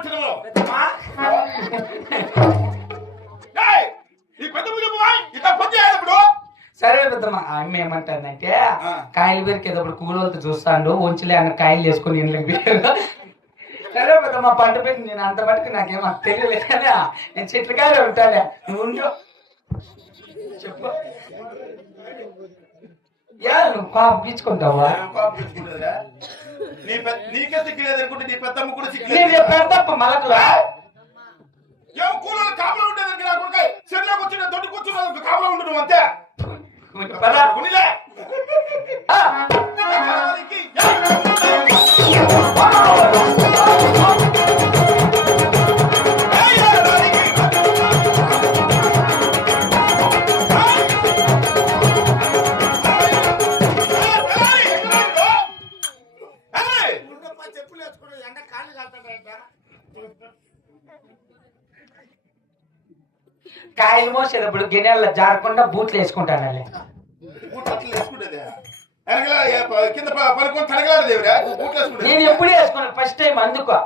వచ్చినము సరే పెద్దమ్మ అమ్మ ఏమంటానంటే కాయలు పెరికేటప్పుడు కూలోళ్ళతో చూస్తాడు ఒంచులే అన్న కాయలు వేసుకుని ఇంట్లోకి సరే పెద్దమ్మ పంట పెట్టి నేను అంత మటుకు నాకేమో తెలియలేదు కదా నేను చెట్లకాయలు ఉంటానే నువ్వు ఉండు చెప్పు నువ్వు కాపు గీచుకుంటావా నీకే సిగ్గులేదు అనుకుంటే నీ పెద్దమ్మ కూడా నేను పెద్దప్ప మలకలా ఏం కూలోళ్ళు కాపలా ఉండేదానికి నా కొడుకు చెరులోకి వచ్చి దొడ్డు కూర్చున్న కాపలా ఉండడం అంతే కొనిలే కాయలు మోసేటప్పుడు గిన్నెల్లో జారకుండా బూట్లు వేసుకుంటాను కింద పడుకొని తడగలాడదేవిరా నేను ఎప్పుడు వేసుకున్నాను ఫస్ట్ టైం అందుకో